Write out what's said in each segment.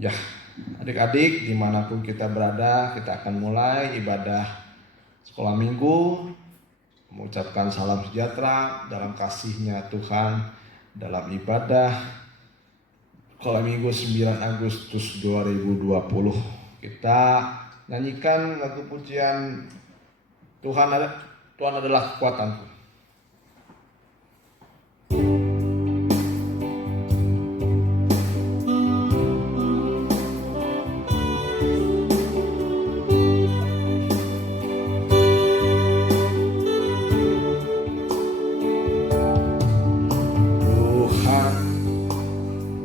Ya, adik-adik dimanapun kita berada, kita akan mulai ibadah sekolah minggu, mengucapkan salam sejahtera dalam kasih-Nya Tuhan dalam ibadah sekolah minggu 9 Agustus 2020. Kita nyanyikan lagu pujian Tuhan adalah kekuatanku.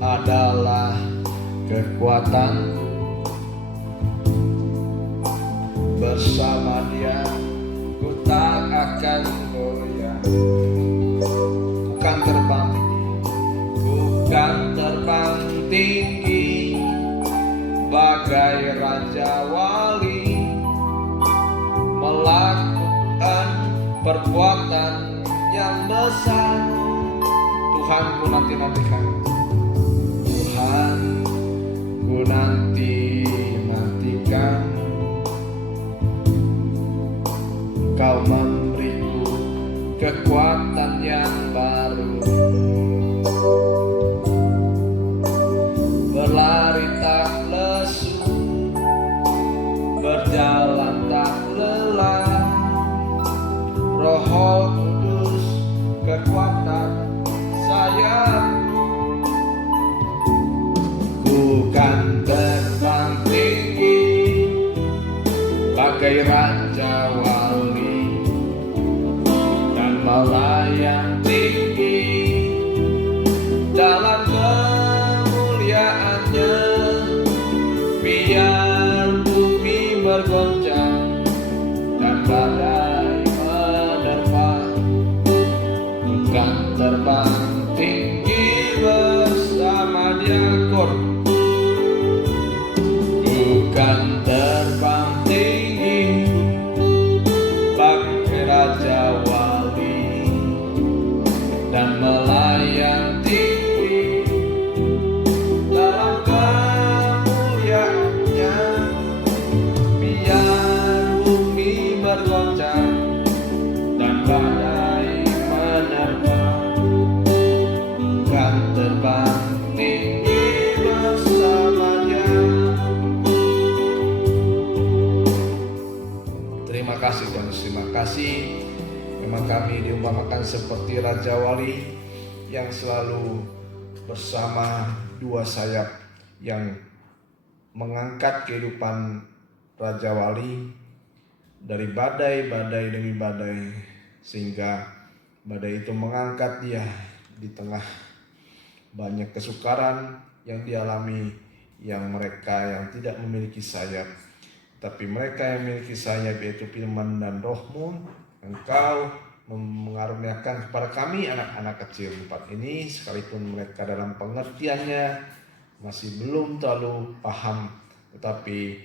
Adalah kekuatan, bersama Dia ku tak akan goyah. Bukan terbang tinggi bagai raja wali, melakukan perbuatan yang besar. Tuhan ku nanti-nantikan, Tuhan ku nanti-nantikan, Kau memberiku kekuatan yang baru. Berlari tak lesu, berjalan tak lelah, Roh Kudus kekuatan saya. Bukan terbang tinggi bagai raja wali, dan melayang tinggi dalam kemuliaannya. Biar bumi bergoncang dan badai menerpa, bukan terbang tinggi bersama Dia. Bukan terbang tinggi bagai raja wali, dan melayang tinggi dalam kemuliaannya. Biar bumi bergoncang dan badai menerpa, bukan terbang tinggi bersama Dia. Terima kasih Tuhan, terima kasih. Memang kami diumpamakan seperti Raja Wali yang selalu bersama dua sayap, yang mengangkat kehidupan Raja Wali dari badai demi badai, sehingga badai itu mengangkat dia di tengah banyak kesukaran yang dialami yang mereka yang tidak memiliki sayap. Tapi mereka yang memiliki sayap, yaitu firman dan Roh-Mu, Engkau mengaruniakan kepada kami anak-anak kecil empat ini, sekalipun mereka dalam pengertiannya masih belum terlalu paham, tetapi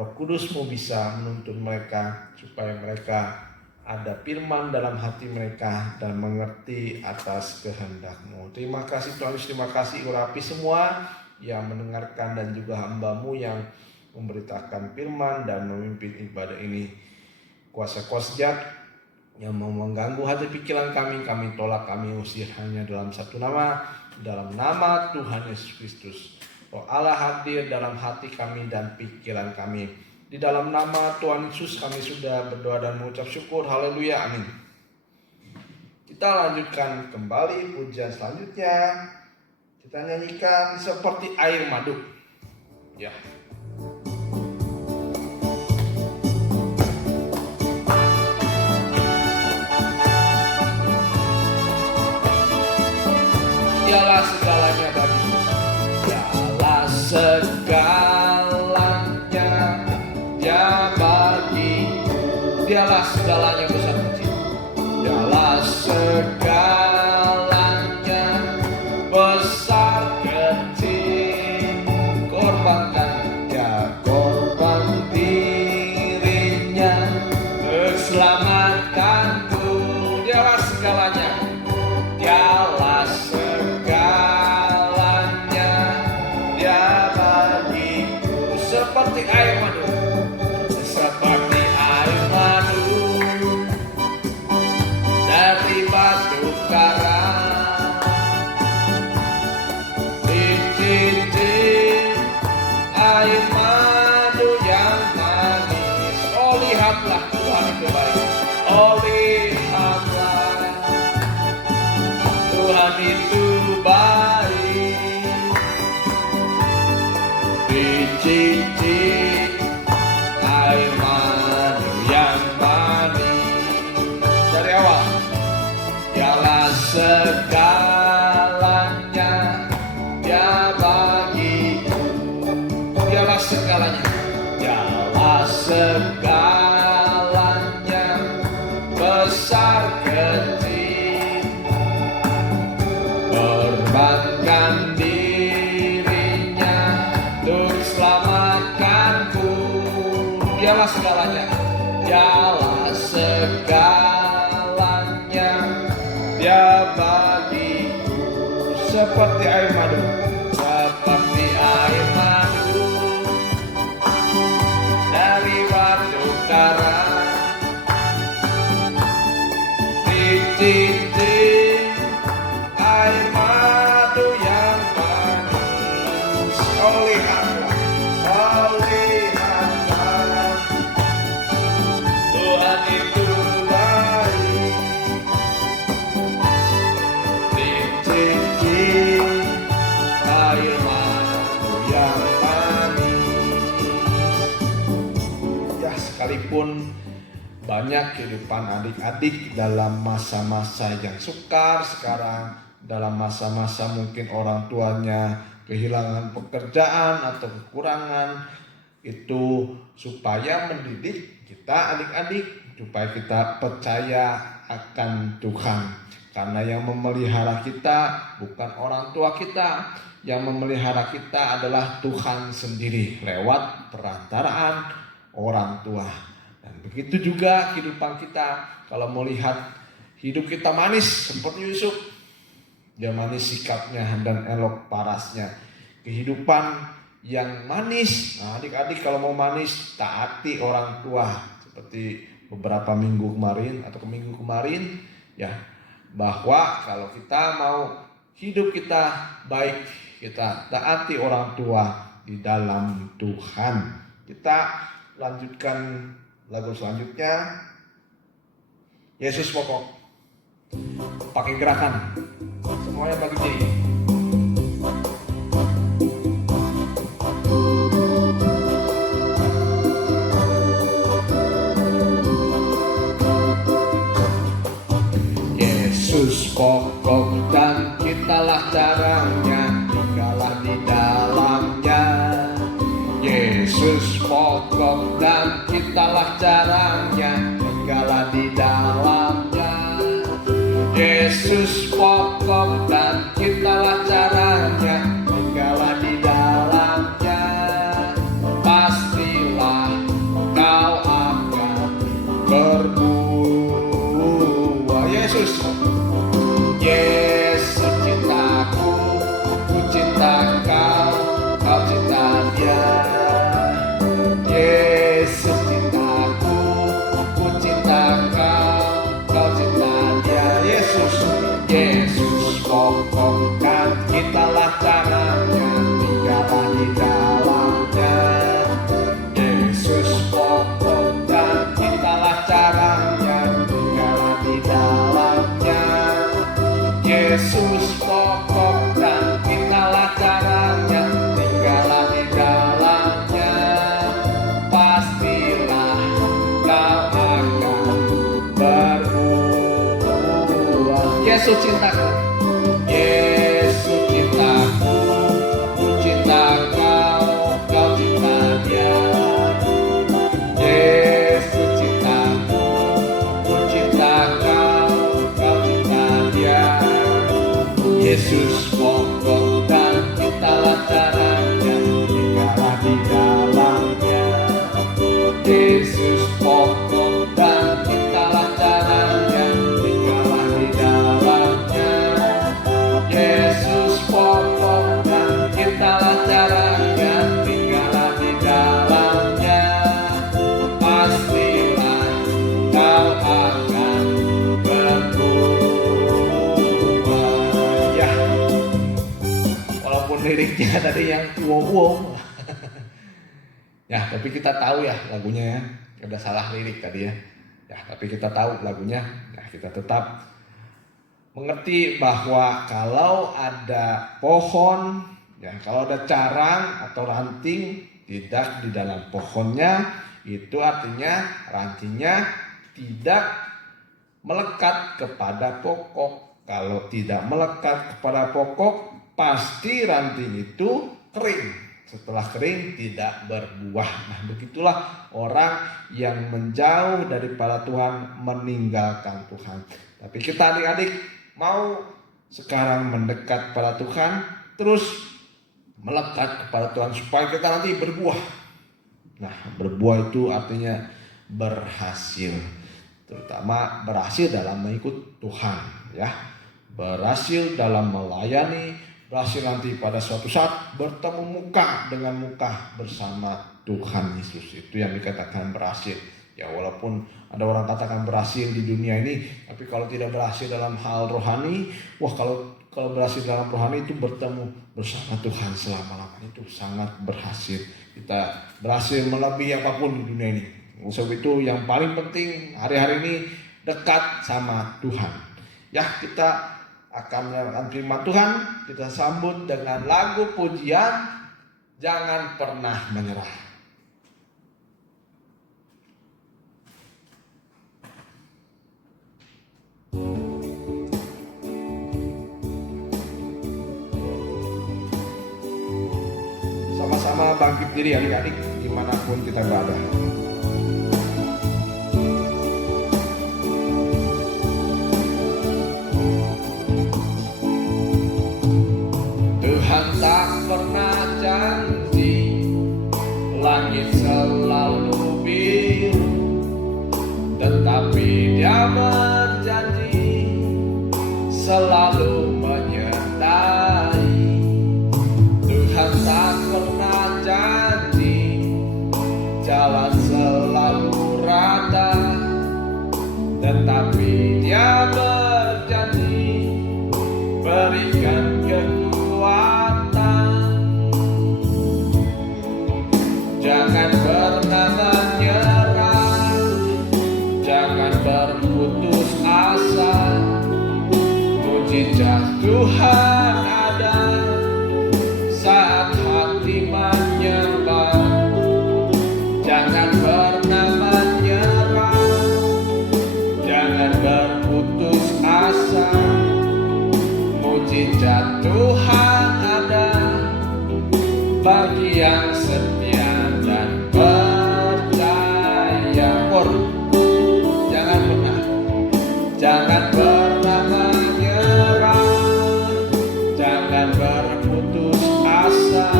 Roh Kudus-Mu bisa menuntun mereka supaya mereka ada firman dalam hati mereka dan mengerti atas kehendak-Mu. Terima kasih Tuhan, terima kasih urapi semua yang mendengarkan dan juga hamba-Mu yang memberitakan firman dan memimpin ibadah ini. Kuasa Kosjat yang mau mengganggu hati pikiran kami tolak, kami usir hanya dalam satu nama, dalam nama Tuhan Yesus Kristus. Roh Allah hadir dalam hati kami dan pikiran kami. Di dalam nama Tuhan Yesus kami sudah berdoa dan mengucap syukur. Haleluya, amin. Kita lanjutkan kembali pujian selanjutnya. Kita nyanyikan seperti air madu. Ya. Dialah segalanya bagiku, dialah segalanya Dia bagiku, dialah segalanya besar kecil, dialah segalanya besar kecil, korbankan seperti air madu, seperti air madu dari batu karang. Dicicip air madu yang manis. Oh, lihatlah Tuhan itu baik. Oh, lihatlah Tuhan itu baik. Dicicip air madu yang manis. Dari awal, dialah segalanya, dia bagiku. Dialah segalanya, dialah segalanya, besar kecil, korbankan dirinya untuk selamatkanku. Dialah segalanya, dialah segalanya, dia bagiku. Seperti air madu, seperti air madu dari batu karang. Dicicip air madu yang manis. Oh, lihatlah, oh, lihatlah Tuhan itu baik. Dicicip air madu yang manis. Ya, sekalipun banyak kehidupan adik-adik dalam masa-masa yang sukar sekarang, dalam masa-masa mungkin orang tuanya kehilangan pekerjaan atau kekurangan, itu supaya mendidik kita adik-adik, supaya kita percaya akan Tuhan. Karena yang memelihara kita bukan orang tua kita, yang memelihara kita adalah Tuhan sendiri lewat perantaraan orang tua. Dan begitu juga kehidupan kita. Kalau melihat hidup kita manis seperti Yusuf, dia manis sikapnya dan elok parasnya. Kehidupan yang manis. Nah, adik-adik kalau mau manis, taati orang tua. Seperti beberapa minggu kemarin atau minggu kemarin, ya, bahwa kalau kita mau hidup kita baik, kita taati orang tua di dalam Tuhan. Kita lanjutkan lagu selanjutnya. Yesus pokok. Pakai gerakan. Semuanya bagi diri. Yesus pokok dan kitalah caranya, tinggallah di dalamnya. Yesus pokok dan kitalah caranya, tinggallah di dalamnya. Yesus pokok dan kitalah caranya, tinggallah di dalamnya. Pastilah kau akan berbuah. Yesus, Yesus cintaku, ku cinta kau, kau cinta dia. Yesus cintaku, ku cinta kau, kau cinta dia. Yesus, Yesus pokok dan kitalah caranya, tinggallah di dalamnya. Yesus pokok dan kitalah caranya, tinggallah di dalamnya. Yesus pokok dan kitalah caranya, tinggallah di dalamnya. Pastilah kau akan berbuah. Yesus cintaku, Yesus cintaku, ku cinta kau, kau cinta dia. Yesus cintaku, ku cinta kau, kau cinta dia. Yesus pokok dan kitalah caranya, tinggallah di dalamnya. Yesus pokok dan kitalah caranya, tinggallah di dalamnya. liriknya tadi yang wow. Ya, tapi kita tahu ya lagunya ya. Udah salah lirik tadi ya. Ya, tapi kita tahu lagunya. Ya, kita tetap mengerti bahwa kalau ada pohon, ya kalau ada carang atau ranting tidak di dalam pohonnya, itu artinya rantingnya tidak melekat kepada pokok. Kalau tidak melekat kepada pokok, pasti ranting itu kering. Setelah kering tidak berbuah. Nah, begitulah orang yang menjauh daripada Tuhan, meninggalkan Tuhan. Tapi kita adik-adik mau sekarang mendekat pada Tuhan, terus melekat kepada Tuhan supaya kita nanti berbuah. Nah, berbuah itu artinya berhasil. Terutama berhasil dalam mengikut Tuhan, ya. Berhasil dalam melayani, berhasil nanti pada suatu saat bertemu muka dengan muka bersama Tuhan Yesus. Itu yang dikatakan berhasil. Ya, walaupun ada orang katakan berhasil di dunia ini, tapi kalau tidak berhasil dalam hal rohani, kalau berhasil dalam rohani itu bertemu bersama Tuhan selama-lamanya, itu sangat berhasil. Kita berhasil melebihi apapun di dunia ini. Sebab itu yang paling penting hari-hari ini dekat sama Tuhan. Ya, kita akan mendengarkan firman Tuhan. Kita sambut dengan lagu pujian, Jangan Pernah Menyerah. Sama-sama bangkit diri adik-adik dimanapun kita berada. Tuhan tak pernah janji langit selalu biru, tetapi Dia berjanji selalu menyertai. Tuhan tak pernah janji jalan selalu rata, tetapi Dia berjanji berikan kekuatan. Jangan pernah menyerah, jangan berputus asa. Mujizat Tuhan ada saat hati menyembah. Jangan pernah menyerah, jangan berputus asa. Mujizat Tuhan ada bagi yang setia dan percaya. Jangan pernah menyerah, jangan berputus asa.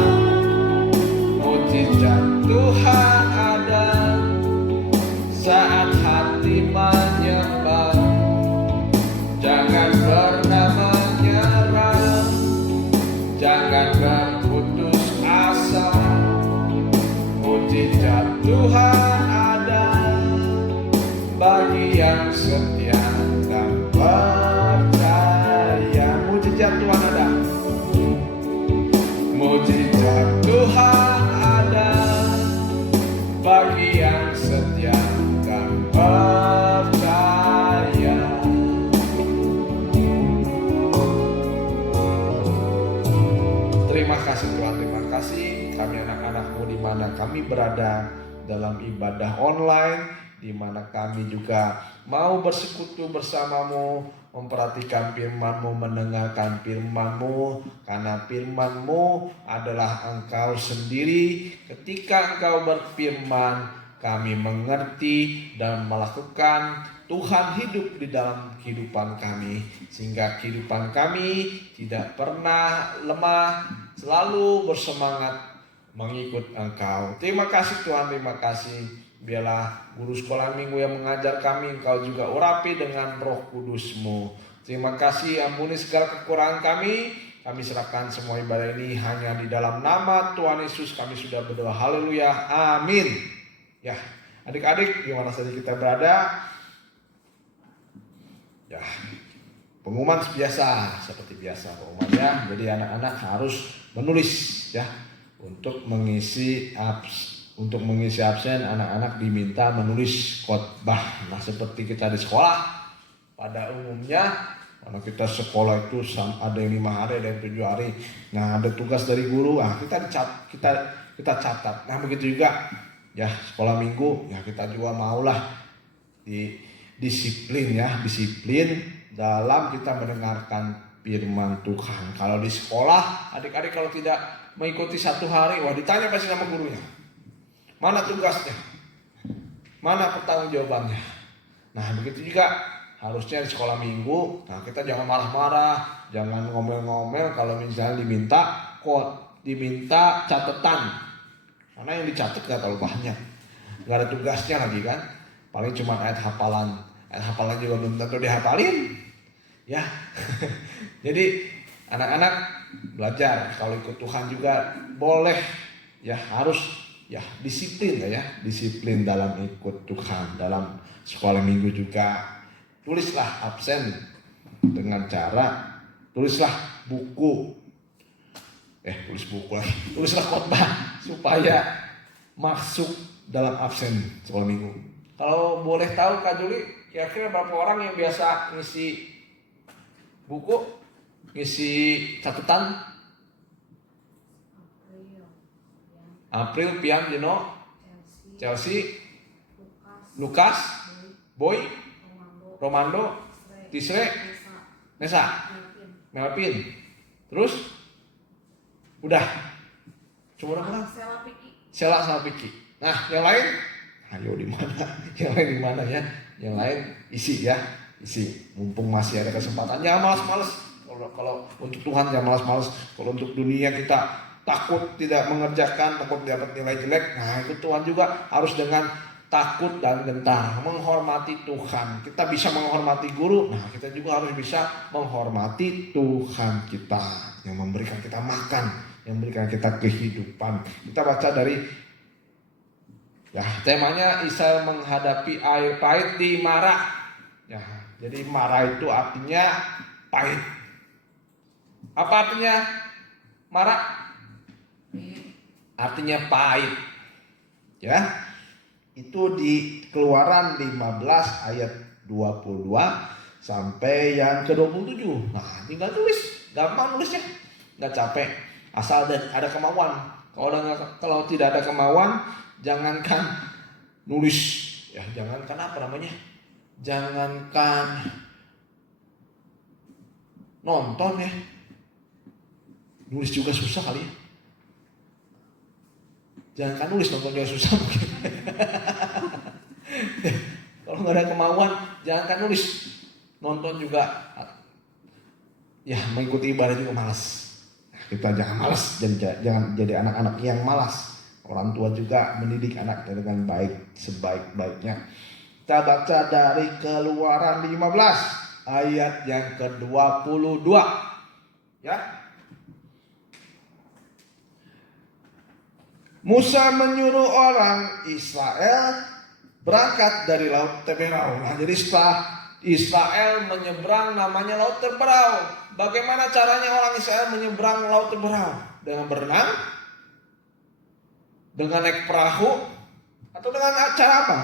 Mujizat Tuhan ada saat hati menyembah. Jangan pernah menyerah, jangan berputus asa. Mujizat Tuhan ada bagi yang setia dan percaya. Mujizat Tuhan ada, mujizat Tuhan ada bagi yang setia dan percaya. Terima kasih Tuhan, terima kasih kami anak-anak-Mu di mana kami berada dalam ibadah online, di mana kami juga mau bersekutu bersama-Mu, memperhatikan firman-Mu, mendengarkan firman-Mu, karena firman-Mu adalah Engkau sendiri. Ketika Engkau berfirman, kami mengerti dan melakukan. Tuhan hidup di dalam kehidupan kami, sehingga kehidupan kami tidak pernah lemah, selalu bersemangat mengikut Engkau. Terima kasih Tuhan, terima kasih. Biarlah guru sekolah minggu yang mengajar kami, Engkau juga urapi dengan Roh Kudus-Mu. Terima kasih, ampuni segala kekurangan kami. Kami serahkan semua ibadah ini hanya di dalam nama Tuhan Yesus. Kami sudah berdoa, haleluya, amin. Ya, adik-adik, di mana saja kita berada, ya, pengumuman biasa, seperti biasa pengumumannya. Jadi anak-anak harus menulis ya untuk mengisi absen. Anak-anak diminta menulis khotbah. Nah, seperti kita di sekolah pada umumnya, karena kita sekolah itu ada yang 5 hari, ada yang 7 hari. Nah, ada tugas dari guru, kita catat. Nah, begitu juga ya sekolah minggu, ya kita juga maulah disiplin dalam kita mendengarkan firman Tuhan. Kalau di sekolah, adik-adik kalau tidak mengikuti 1 hari, ditanya pasti sama gurunya. Mana tugasnya? Mana pertanggungjawabannya? Nah, begitu juga harusnya di sekolah minggu. Nah, kita jangan marah-marah, jangan ngomel-ngomel kalau misalnya diminta catatan. Karena yang dicatat gak terlalu banyak, gak ada tugasnya lagi kan. Paling cuma ayat hafalan juga belum tentu dihafalin ya. Jadi anak-anak belajar, kalau ikut Tuhan juga boleh ya, harus ya disiplin dalam ikut Tuhan. Dalam sekolah minggu juga tulislah absen dengan cara tulislah khotbah supaya masuk dalam absen sekolah minggu. Kalau boleh tahu Kak Juli, kira-kira berapa orang yang biasa ngisi buku, ngisi catatan? April, Pian, Jeno, Chelsea, Lukas, Boy, Romando, Tisre, Nesa, Melvin. Terus udah cuma orang? Sela sama Piki. Nah, yang lain? Ayo di mana? Yang lain di mana ya? Yang lain isi. Mumpung masih ada kesempatan. Jangan malas-malas. Kalau untuk Tuhan jangan malas-malas. Kalau untuk dunia kita takut tidak mengerjakan, takut dapat nilai jelek. Nah, itu Tuhan juga harus dengan takut dan gentar, menghormati Tuhan. Kita bisa menghormati guru. Nah, kita juga harus bisa menghormati Tuhan kita yang memberikan kita makan, yang memberikan kita kehidupan. Kita baca dari temanya Israel menghadapi air pahit di Mara. Ya, jadi Mara itu artinya pahit. Apa artinya Mara? Artinya pahit. Ya. Itu di Keluaran 15 ayat 22 sampai yang ke-27. Nah, tinggal tulis, gampang nulisnya. Enggak capek, asal ada kemauan. Kalau tidak ada kemauan, jangankan nulis, ya jangankan jangankan nonton ya, nulis juga susah kali ya. Jangankan nulis, nonton juga susah mungkin. Kalau nggak ada kemauan, jangankan nulis, nonton juga ya mengikuti ibadah juga malas. Kita jangan malas, jangan jadi anak-anak yang malas. Orang tua juga mendidik anak dengan baik, sebaik-baiknya. Kita baca dari Keluaran 15 ayat yang ke-22. Ya. Musa menyuruh orang Israel berangkat dari Laut Teberau. Nah, jadi setelah Israel menyeberang, namanya Laut Teberau. Bagaimana caranya orang Israel menyeberang Laut Teberau? Dengan berenang? Dengan naik perahu? Atau dengan cara apa?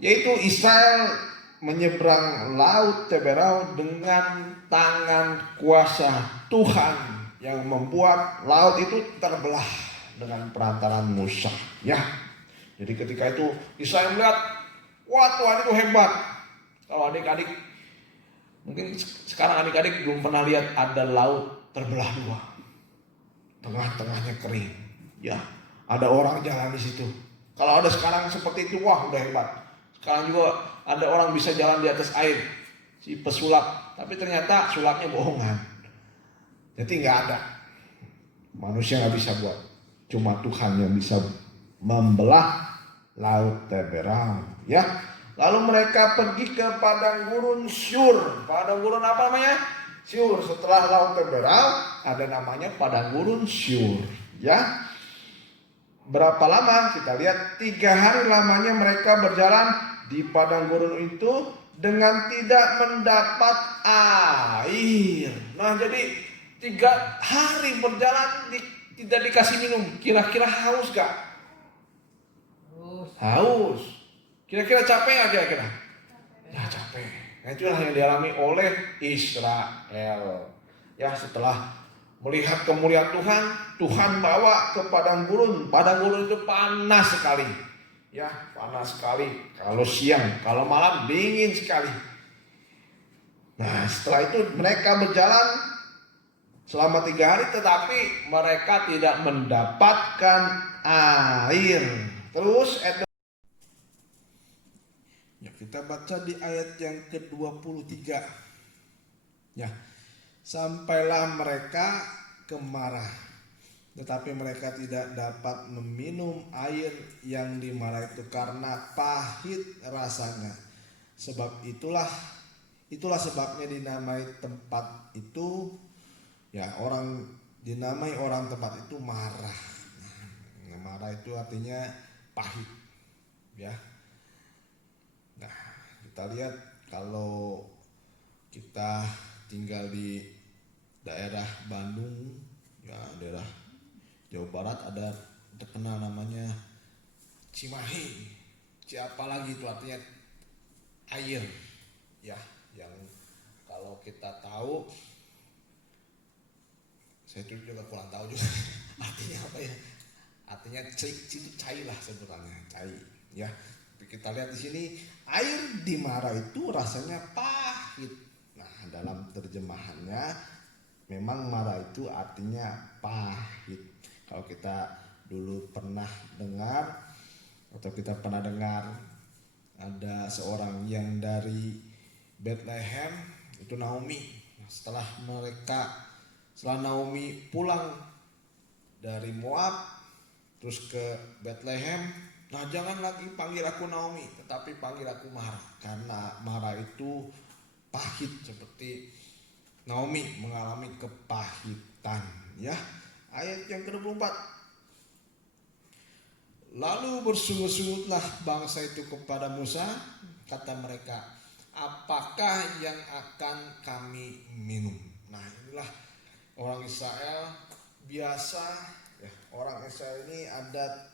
Yaitu Israel menyeberang Laut Teberau dengan tangan kuasa Tuhan yang membuat laut itu terbelah dengan perantaran Musa. Ya, jadi ketika itu Israel melihat, wah Tuhan itu hebat. Kalau adik-adik, mungkin sekarang adik-adik belum pernah lihat ada laut terbelah dua, tengah-tengahnya kering. Ya, ada orang jalan di situ. Kalau ada sekarang seperti itu, wah udah hebat. Sekarang juga ada orang bisa jalan di atas air, si pesulap. Tapi ternyata sulapnya bohongan. Jadi nggak ada. Manusia nggak bisa buat. Cuma Tuhan yang bisa membelah Laut Teberau. Ya. Lalu mereka pergi ke padang gurun Syur. Padang gurun apa namanya? Syur. Setelah Laut Teberau ada namanya padang gurun Syur. Ya. Berapa lama? Kita lihat 3 hari lamanya mereka berjalan di padang gurun itu dengan tidak mendapat air. Nah, jadi 3 hari berjalan tidak dikasih minum. Kira-kira haus gak? Haus. Kira-kira capek gak kira-kira? Ya capek. Nah, itulah yang dialami oleh Israel. Ya, setelah melihat kemuliaan Tuhan, Tuhan bawa ke padang gurun. Padang gurun itu panas sekali. Ya, panas sekali. Kalau siang, kalau malam dingin sekali. Nah, setelah itu mereka berjalan selama 3 hari, tetapi mereka tidak mendapatkan air. Terus ya, kita baca di ayat yang ke-23. Ya, sampailah mereka ke Marah, tetapi mereka tidak dapat meminum air yang di Marah itu karena pahit rasanya. Sebab itulah sebabnya dinamai tempat itu, ya, dinamai orang tempat itu Marah. Nah, Marah itu artinya pahit, ya. Nah, kita lihat kalau kita tinggal di daerah Bandung, ya, daerah Jawa Barat, ada terkenal namanya Cimahi. Siapa lagi itu artinya air, ya, yang kalau kita tahu, saya juga kurang tahu juga artinya apa ya. Artinya itu cair lah sebutannya, cair, ya. Tapi kita lihat di sini air di Marah itu rasanya pahit. Nah, dalam terjemahannya memang Marah itu artinya pahit. Kalau kita dulu pernah dengar atau kita pernah dengar ada seorang yang dari Bethlehem, itu Naomi. Setelah Naomi pulang dari Moab terus ke Bethlehem, nah, jangan lagi panggil aku Naomi, tetapi panggil aku Mara, karena Mara itu pahit seperti Naomi mengalami kepahitan, ya. Ayat yang ke-24. Lalu bersungut-sungutlah bangsa itu kepada Musa, kata mereka, apakah yang akan kami minum? Nah, inilah orang Israel biasa, ya. Orang Israel ini ada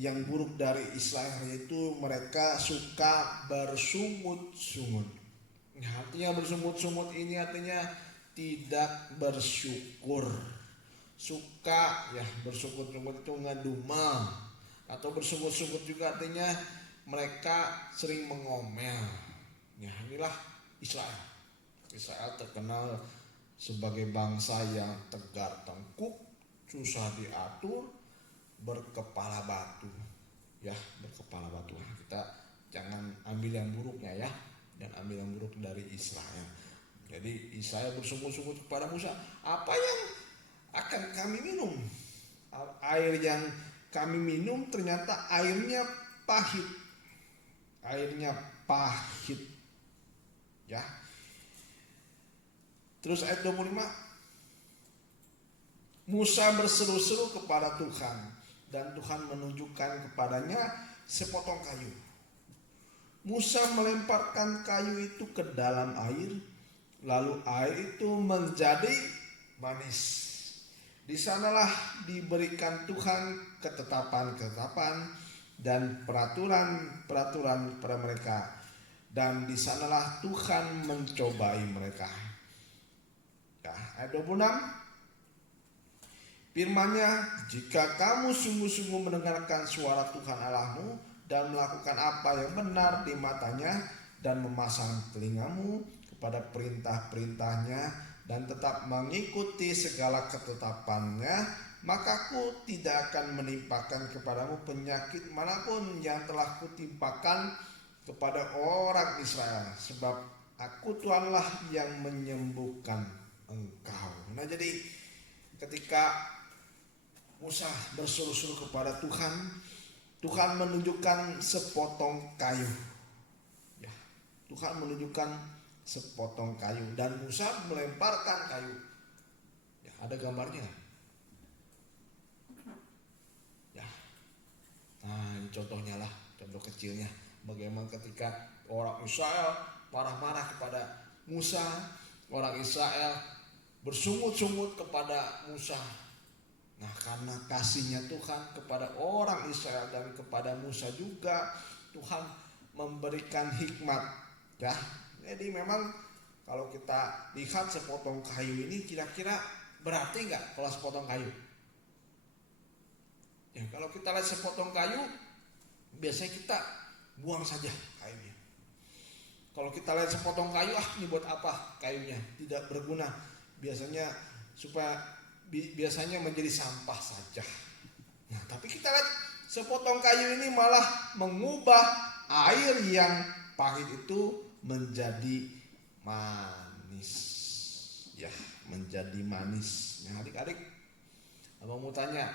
yang buruk dari Israel, yaitu mereka suka bersungut-sungut. Nah, artinya bersungut-sungut ini artinya tidak bersyukur. Suka, ya, bersungut-sungut itu ngedumel, atau bersungut-sungut juga artinya mereka sering mengomel. Ya, inilah Israel. Israel terkenal sebagai bangsa yang tegar tengkuk, susah diatur, berkepala batu, ya, berkepala batu. Kita jangan ambil yang buruknya, ya, dan ambil yang buruk dari Israel. Jadi Israel bersungut-sungut kepada Musa, apa yang akan kami minum? Air yang kami minum ternyata airnya pahit. Airnya pahit, ya. Terus ayat 25. Musa berseru-seru kepada Tuhan, dan Tuhan menunjukkan kepadanya sepotong kayu. Musa melemparkan kayu itu ke dalam air, lalu air itu menjadi manis. Di sanalah diberikan Tuhan ketetapan-ketetapan dan peraturan-peraturan kepada mereka, dan di sanalah Tuhan mencobai mereka. Ya, ayat 26. Firman-Nya, jika kamu sungguh-sungguh mendengarkan suara Tuhan Allahmu dan melakukan apa yang benar di matanya, dan memasang telingamu kepada perintah-perintahnya dan tetap mengikuti segala ketetapannya, maka aku tidak akan menimpakan kepadamu penyakit manapun yang telah kutimpakan kepada orang Israel, sebab aku Tuhanlah yang menyembuhkan engkau. Nah, jadi ketika Musa berseru-seru kepada Tuhan, Tuhan menunjukkan sepotong kayu, ya. Tuhan menunjukkan sepotong kayu, dan Musa melemparkan kayu. Ya, ada gambarnya, ya. Nah, ini contohnya lah, contoh kecilnya. Bagaimana ketika orang Israel marah-marah kepada Musa, orang Israel bersungut-sungut kepada Musa. Nah, karena kasihnya Tuhan kepada orang Israel dan kepada Musa juga, Tuhan memberikan hikmat, ya. Jadi memang kalau kita lihat sepotong kayu ini kira-kira berarti nggak kalau sepotong kayu? Ya, kalau kita lihat sepotong kayu, biasanya kita buang saja kayunya. Kalau kita lihat sepotong kayu, ini buat apa kayunya? Tidak berguna. Biasanya menjadi sampah saja. Nah, tapi kita lihat sepotong kayu ini malah mengubah air yang pahit itu menjadi manis. Ya, menjadi manis. Nah, adik-adik, abang mau tanya,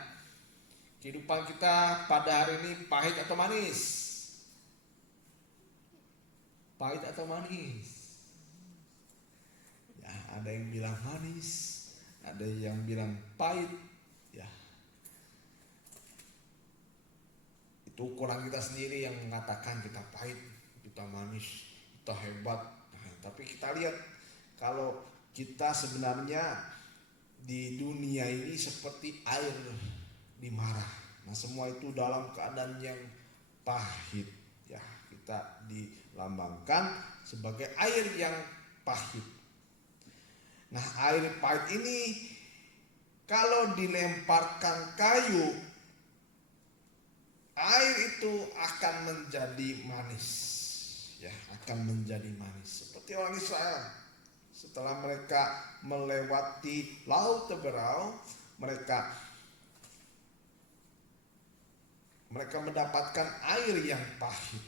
kehidupan kita pada hari ini pahit atau manis? Pahit atau manis? Ya, ada yang bilang manis, ada yang bilang pahit. Ya, itu ukuran kita sendiri yang mengatakan kita pahit, kita manis, kita hebat. Nah, tapi kita lihat kalau kita sebenarnya di dunia ini seperti air di marah. Nah, semua itu dalam keadaan yang pahit. Ya, kita dilambangkan sebagai air yang pahit. Nah, air pahit ini kalau dilemparkan kayu, air itu akan menjadi manis. Ya, akan menjadi manis. Seperti orang Israel, setelah mereka melewati laut Teberau, mereka mendapatkan air yang pahit.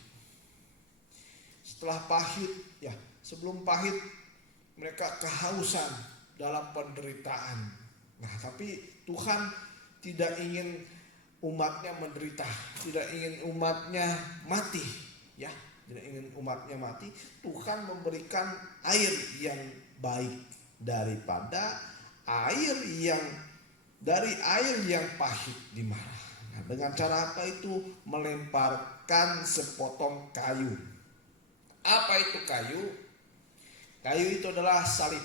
Setelah pahit, ya, sebelum pahit mereka kehausan dalam penderitaan. Nah, tapi Tuhan tidak ingin umatnya menderita, tidak ingin umatnya mati, ya, tidak ingin umatnya mati. Tuhan memberikan air yang baik daripada air yang pahit di marah. Nah, dengan cara apa itu? Melemparkan sepotong kayu. Apa itu kayu? Kayu itu adalah salib.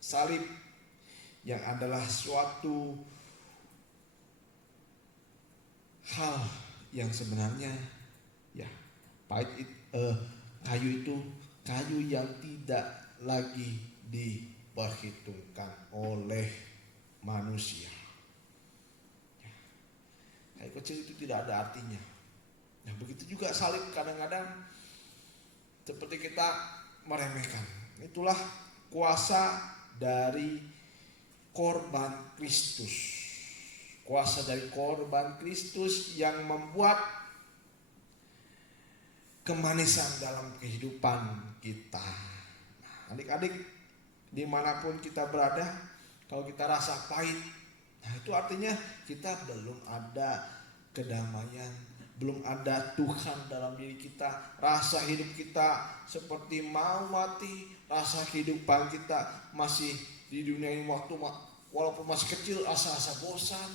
Salib yang adalah suatu hal yang sebenarnya, ya, kayu itu kayu yang tidak lagi diperhitungkan oleh manusia. Ya, kayu kecil itu tidak ada artinya. Nah, begitu juga salib kadang-kadang seperti kita meremehkan. Itulah kuasa dari korban Kristus. Kuasa dari korban Kristus yang membuat kemanisan dalam kehidupan kita. Nah, adik-adik, dimanapun kita berada, kalau kita rasa pahit, nah itu artinya kita belum ada kedamaian, belum ada Tuhan dalam diri kita. Rasa hidup kita seperti mau mati. Rasa kehidupan kita masih di dunia ini, waktu walaupun masih kecil, asa-asa bosan,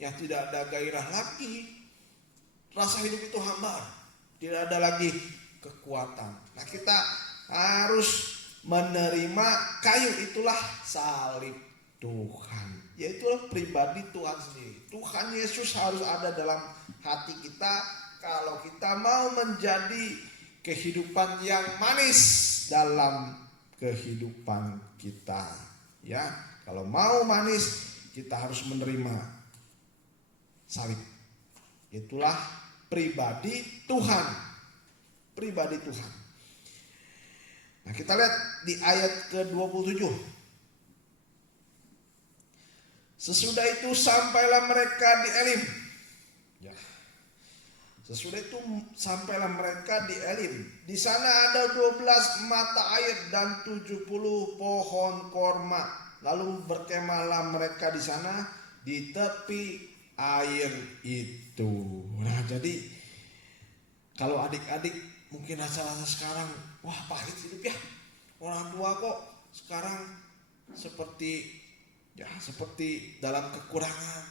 yang tidak ada gairah lagi. Rasa hidup itu hambar, tidak ada lagi kekuatan. Nah, kita harus menerima kayu, itulah salib Tuhan, yaitu pribadi Tuhan sendiri. Tuhan Yesus harus ada dalam hati kita kalau kita mau menjadi kehidupan yang manis dalam kehidupan kita. Ya, kalau mau manis kita harus menerima salib. Itulah pribadi Tuhan. Pribadi Tuhan. Nah, kita lihat di ayat ke-27. Sesudah itu sampailah mereka di Elim. Ya. Sesudah itu sampailah mereka di Elim. Di sana ada 12 mata air dan 70 pohon korma. Lalu berkemahlah mereka di sana di tepi air itu. Nah, jadi kalau adik-adik mungkin rasa-rasa sekarang, wah pahit hidup ya. Orang tua kok sekarang seperti dalam kekurangan.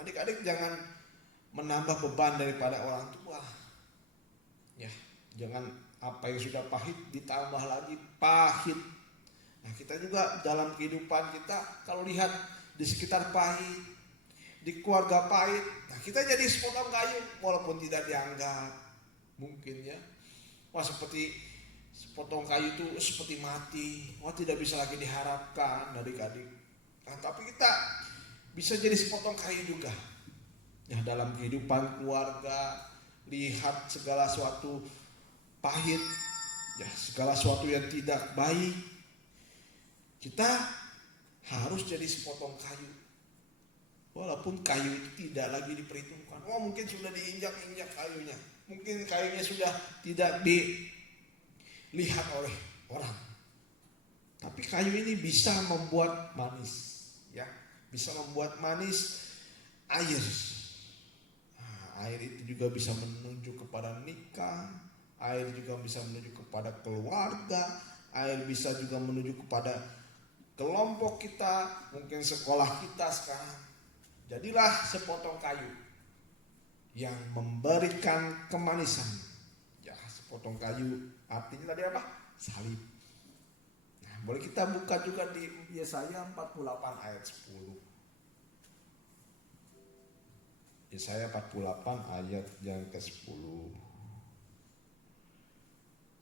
Adik-adik jangan menambah beban daripada orang tua. Jangan apa yang sudah pahit ditambah lagi pahit. Nah, kita juga dalam kehidupan kita kalau lihat di sekitar pahit, di keluarga pahit, nah kita jadi sepotong kayu walaupun tidak dianggap. Mungkin ya, wah seperti sepotong kayu itu seperti mati, wah tidak bisa lagi diharapkan adik-adik. Nah, tapi kita bisa jadi sepotong kayu juga. Ya, dalam kehidupan keluarga, lihat segala sesuatu pahit, ya segala sesuatu yang tidak baik, kita harus jadi sepotong kayu. Walaupun kayu itu tidak lagi diperhitungkan. Oh, mungkin sudah diinjak-injak kayunya. Mungkin kayunya sudah tidak dilihat oleh orang. Tapi kayu ini bisa membuat manis, ya, bisa membuat manis air. Nah, air itu juga bisa menuju kepada nikah, air juga bisa menuju kepada keluarga, air bisa juga menuju kepada kelompok kita, mungkin sekolah kita sekarang. Jadilah sepotong kayu yang memberikan kemanisan. Ya, sepotong kayu artinya tadi apa? Salib. Nah, boleh kita buka juga di Yesaya 48 ayat 10. Yesaya 48 ayat yang ke-10.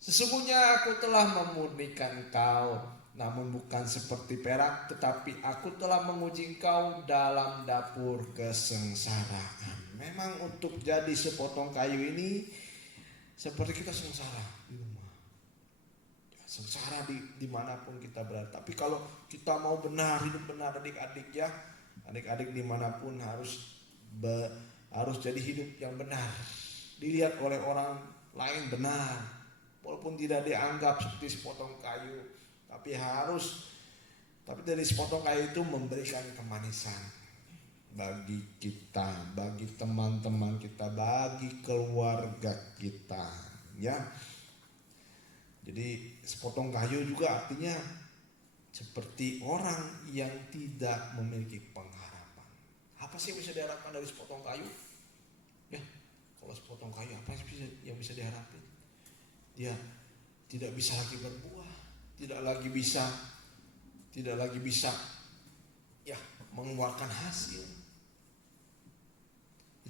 Sesungguhnya aku telah memurnikan kau, namun bukan seperti perak, tetapi aku telah menguji engkau dalam dapur kesengsaraan. Memang untuk jadi sepotong kayu ini seperti kita sengsara di rumah, ya, sengsara dimanapun kita berada. Tapi kalau kita mau benar, hidup benar adik-adik ya, adik-adik dimanapun harus jadi hidup yang benar, dilihat oleh orang lain benar, walaupun tidak dianggap seperti sepotong kayu, tapi dari sepotong kayu itu memberikan kemanisan bagi kita, bagi teman-teman kita, bagi keluarga kita, ya. Jadi sepotong kayu juga artinya seperti orang yang tidak memiliki pengharapan. Apa sih yang bisa diharapkan dari sepotong kayu? Ya, kalau sepotong kayu apa yang bisa diharapkan? Dia tidak bisa lagi berbuah, tidak lagi bisa ya mengeluarkan hasil.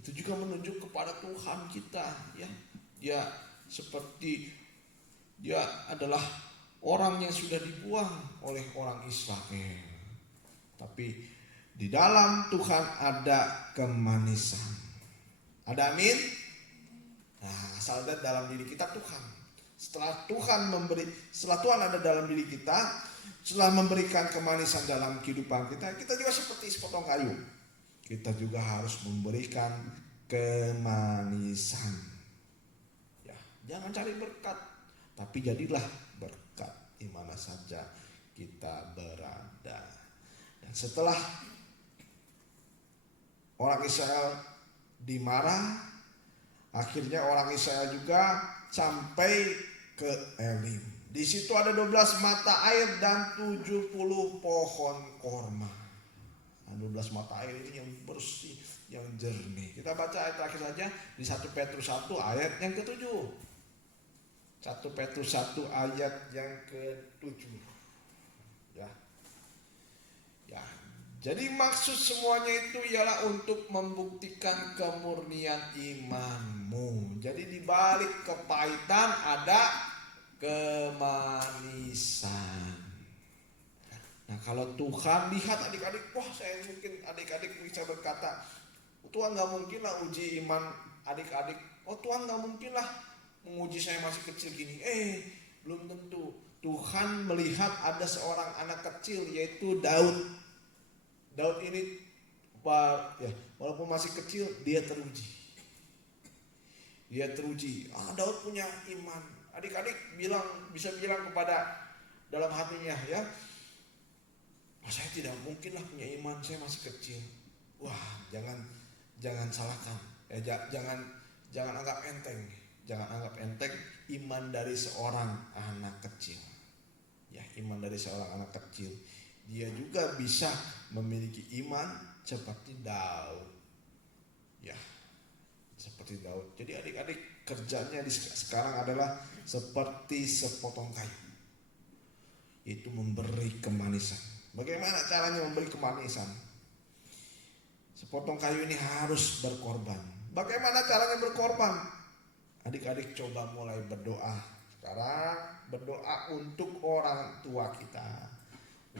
Itu juga menunjuk kepada Tuhan kita, ya. Dia adalah orang yang sudah dibuang oleh orang Israel. Tapi di dalam Tuhan ada kemanisan. Ada amin? Nah, asal ada dalam diri kita Tuhan. Setelah Tuhan ada dalam diri kita, setelah memberikan kemanisan dalam kehidupan kita, kita juga seperti sepotong kayu. Kita juga harus memberikan kemanisan. Ya, jangan cari berkat, tapi jadilah berkat di mana saja kita berada. Dan setelah orang Israel dimarah, akhirnya orang Israel juga sampai ke Elim. Di situ ada 12 mata air dan 70 pohon korma. Nah, 12 mata air ini yang bersih, yang jernih. Kita baca ayat terakhir saja di 1 Petrus 1 ayat yang ke-7. 1 Petrus 1 ayat yang ke-7. Ya. Jadi maksud semuanya itu ialah untuk membuktikan kemurnian imanmu. Jadi di balik kepahitan ada kemanisan. Nah, kalau Tuhan lihat adik-adik, wah mungkin adik-adik bisa berkata, Tuhan gak mungkin lah uji iman adik-adik. Oh, Tuhan gak mungkin lah menguji saya masih kecil gini. Belum tentu. Tuhan melihat ada seorang anak kecil yaitu Daud. Daud ini walaupun masih kecil dia teruji. Daud punya iman. Adik-adik bisa bilang kepada dalam hatinya, ya, saya tidak mungkin lah punya iman, saya masih kecil. Wah, jangan salahkan. Jangan anggap enteng. Jangan anggap enteng iman dari seorang anak kecil. Ya, iman dari seorang anak kecil. Dia juga bisa memiliki iman seperti Daud. Ya, seperti Daud. Jadi adik-adik kerjanya sekarang adalah seperti sepotong kayu, itu memberi kemanisan. Bagaimana caranya memberi kemanisan? Sepotong kayu ini harus berkorban. Bagaimana caranya berkorban? Adik-adik coba mulai berdoa sekarang, berdoa untuk orang tua kita,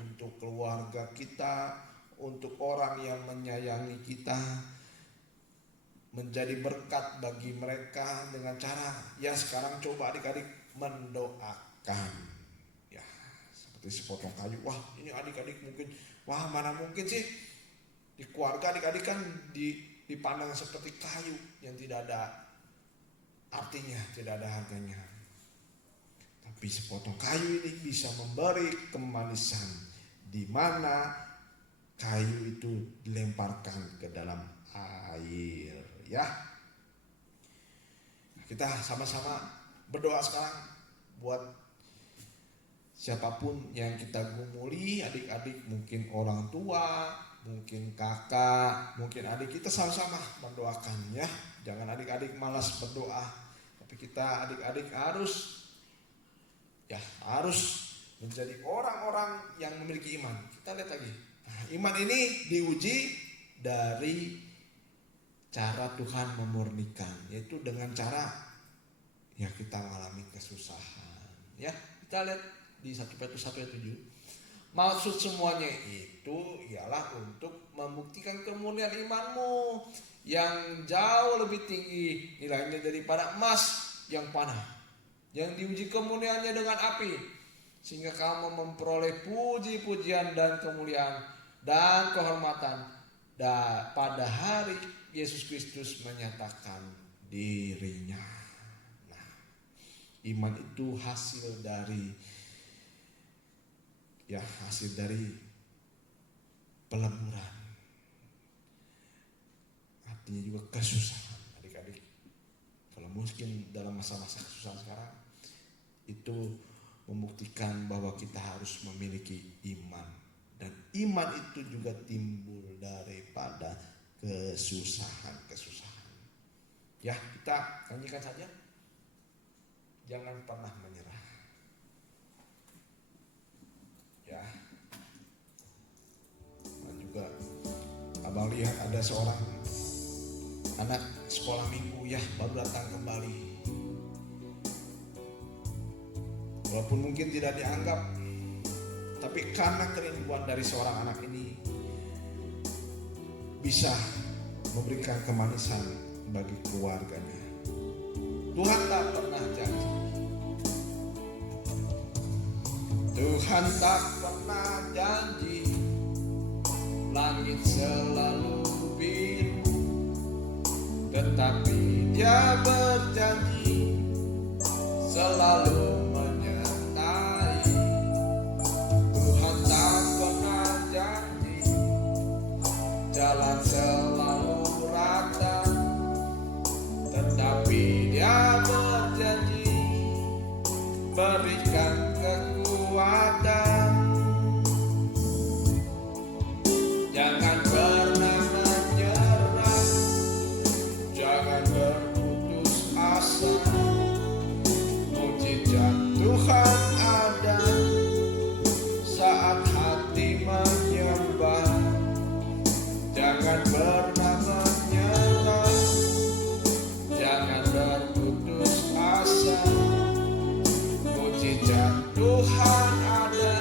untuk keluarga kita, untuk orang yang menyayangi kita, menjadi berkat bagi mereka dengan cara, ya sekarang coba adik-adik mendoakan. Ya, seperti sepotong kayu. Wah, ini adik-adik mungkin, wah mana mungkin sih di keluarga adik-adik kan dipandang seperti kayu yang tidak ada artinya, tidak ada harganya. Tapi sepotong kayu ini bisa memberi kemanisan, di mana kayu itu dilemparkan ke dalam air. Ya, kita sama-sama berdoa sekarang buat siapapun yang kita gumuli, adik-adik, mungkin orang tua, mungkin kakak, mungkin adik, kita sama-sama mendoakan ya. Jangan adik-adik malas berdoa, tapi kita adik-adik harus menjadi orang-orang yang memiliki iman. Kita lihat lagi, iman ini diuji dari cara Tuhan memurnikan, yaitu dengan cara ya kita mengalami kesusahan. Ya, kita lihat di 1 Petrus 1:7. Maksud semuanya itu ialah untuk membuktikan kemurnian imanmu yang jauh lebih tinggi nilainya daripada emas yang panah, yang diuji kemurniannya dengan api, sehingga kamu memperoleh puji-pujian dan kemuliaan dan kehormatan pada hari Yesus Kristus menyatakan dirinya. Nah, iman itu hasil dari peleburan. Artinya juga kesusahan, adik-adik. Kalau mungkin dalam masa-masa kesusahan sekarang, itu membuktikan bahwa kita harus memiliki iman. Dan iman itu juga timbul daripada kesusahan-kesusahan. Ya, kita nyanyikan saja. Jangan pernah menyerah. Ya. Dan juga abang lihat ada seorang anak sekolah minggu ya baru datang kembali. Walaupun mungkin tidak dianggap, tapi karena kerinduan dari seorang anak ini bisa memberikan kemanisan bagi keluarganya. Tuhan tak pernah janji. Tuhan tak pernah janji langit selalu biru, tetapi Dia berjanji selalu menyertai. Tuhan tak pernah janji jalan selalu rata, tetapi Dia berjanji berikan kekuatan. Jangan pernah menyerah, jangan berputus asa. Mujizat Tuhan ada saat hati menyembah. Jangan pernah menyerah, jangan berputus asa. Mujizat Tuhan ada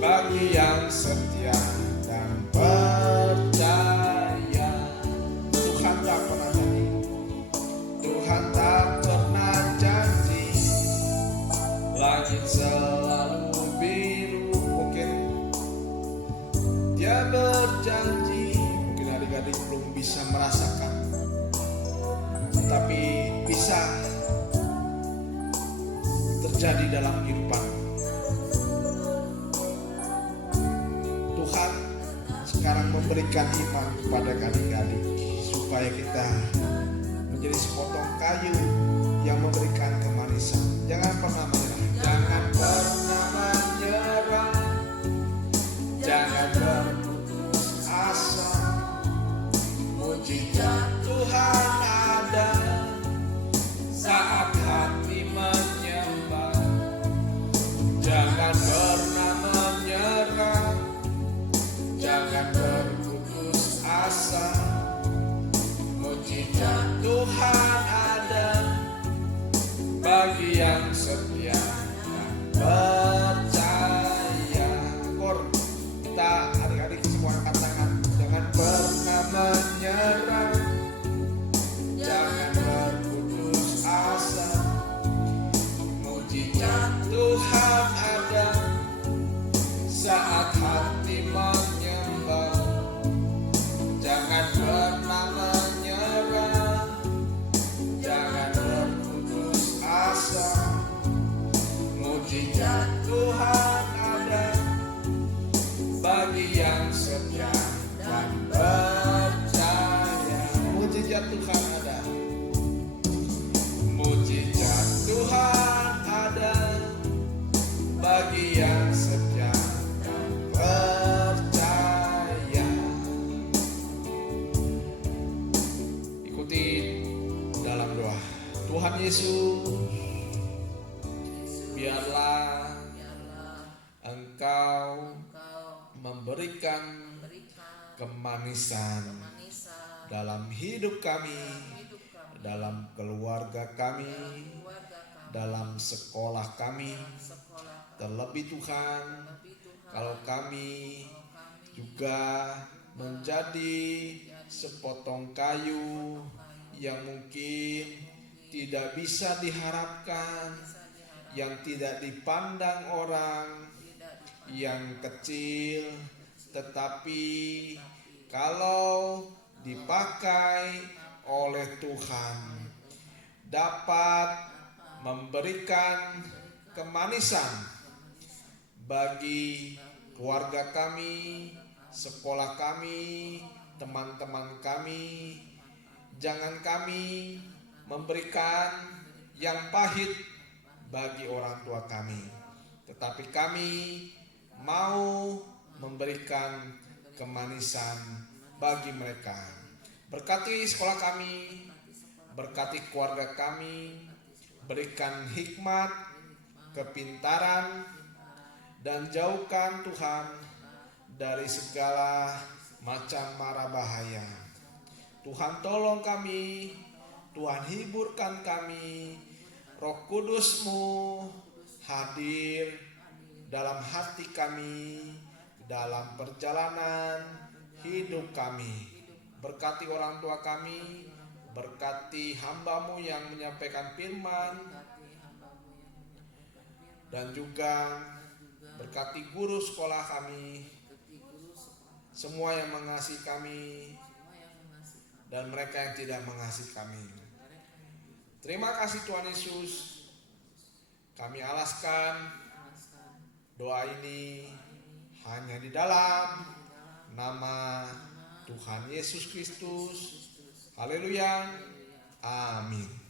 bagi yang setia dan percaya. Tuhan tak pernah janji, Tuhan tak pernah janji langit selalu biru. Mungkin Dia berjanji, mungkin adik-adik belum bisa merasakan, tapi bisa terjadi dalam kehidupan. Tuhan sekarang memberikan iman kepada adik-adik supaya kita menjadi sepotong kayu yang memberikan kemanisan. Jangan pernah menyerah, jangan pernah menyerah, jangan berputus asa. Mujizat Tuhan Tuhan Yesus, biarlah Engkau memberikan kemanisan dalam hidup kami, dalam keluarga kami, dalam sekolah kami. Terlebih Tuhan, kalau kami juga menjadi sepotong kayu yang mungkin tidak bisa diharapkan, yang tidak dipandang orang, yang kecil, tetapi kalau dipakai oleh Tuhan dapat memberikan kemanisan bagi keluarga kami, sekolah kami, teman-teman kami. Jangan kami memberikan yang pahit bagi orang tua kami, tetapi kami mau memberikan kemanisan bagi mereka. Berkati sekolah kami, berkati keluarga kami, berikan hikmat, kepintaran, dan jauhkan Tuhan dari segala macam mara bahaya. Tuhan tolong kami, Tuhan hiburkan kami. Roh Kudus-Mu hadir dalam hati kami, dalam perjalanan hidup kami. Berkati orang tua kami, berkati hamba-Mu yang menyampaikan firman, dan juga berkati guru sekolah kami, semua yang mengasihi kami, dan mereka yang tidak mengasihi kami. Terima kasih Tuhan Yesus. Kami alaskan doa ini hanya di dalam nama Tuhan Yesus Kristus. Haleluya. Amin.